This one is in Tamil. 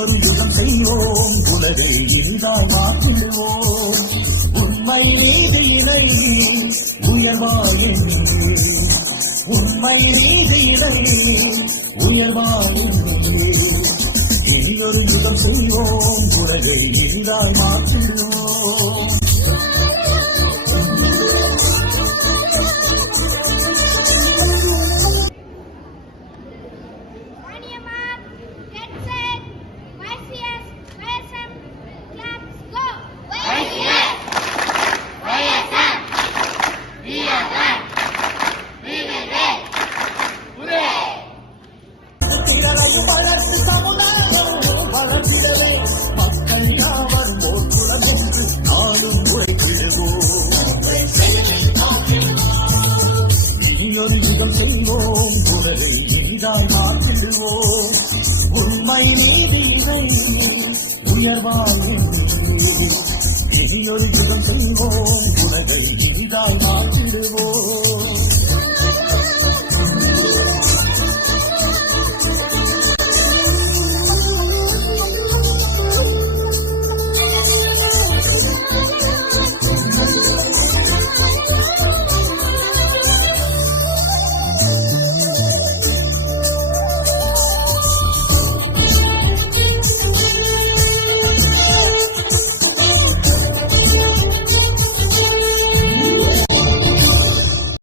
இனியொரு யுகம் செய்வோம், உலகை இனிதாய் மாற்றிடுவோம். உண்மை நீதி இணை உயர்வாயின், உண்மை நீதி இணை உயர்வாயின். இனியொரு யுகம் செய்வோம், உலகை இனிதாய் மாற்றிடுவோம். வளர்த்து சமுதாயம் வளர்ந்திடவே மக்கள் யாவரும் ஓர்குலம் என்று நாளும் உழைத்திடுவோம். இனியொரு யுகம் செய்வோம், உலகை இனிதாய் மாற்றிடுவோம். உண்மை நீதி இணை உயர்வாயின். இனியொரு யுகம் செய்வோம், உலகை இனிதாய் மாற்றிடுவோம்.